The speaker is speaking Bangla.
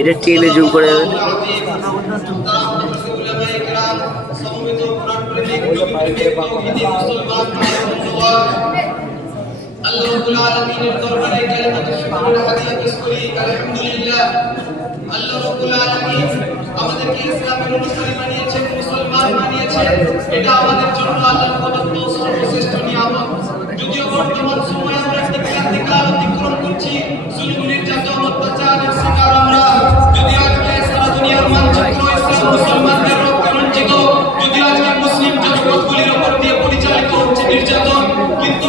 এটা টেনে জুম করে যাবে। আল্লাহ রাব্বুল আলামিনের দরবারে কালিমাতুল শুকরিয়া হাদিয়া পেশ করি আলহামদুলিল্লাহ। আল্লাহ রাব্বুল আলামিন আমাদেরকে ইসলামের অনুসারী বানিয়েছেন, মুসলমান বানিয়েছেন। এটা আমাদের জন্য আল্লাহর প্রদত্ত সর্বশ্রেষ্ঠ নিয়ামত। যদিও বর্তমান সময়ে আমরা একটি ক্রান্তিকাল অতিক্রম করছি, জুলুম নির্যাতন অত্যাচারের শিকার আমরা। যদি আজকে সারা দুনিয়ার মানচিত্র ইসলাম মুসলমানদের রক্তে রঞ্জিত, যদি আজকে মুসলিম জনপদগুলির উপর দিয়ে পরিচালিত হচ্ছে নির্যাতন, কিন্তু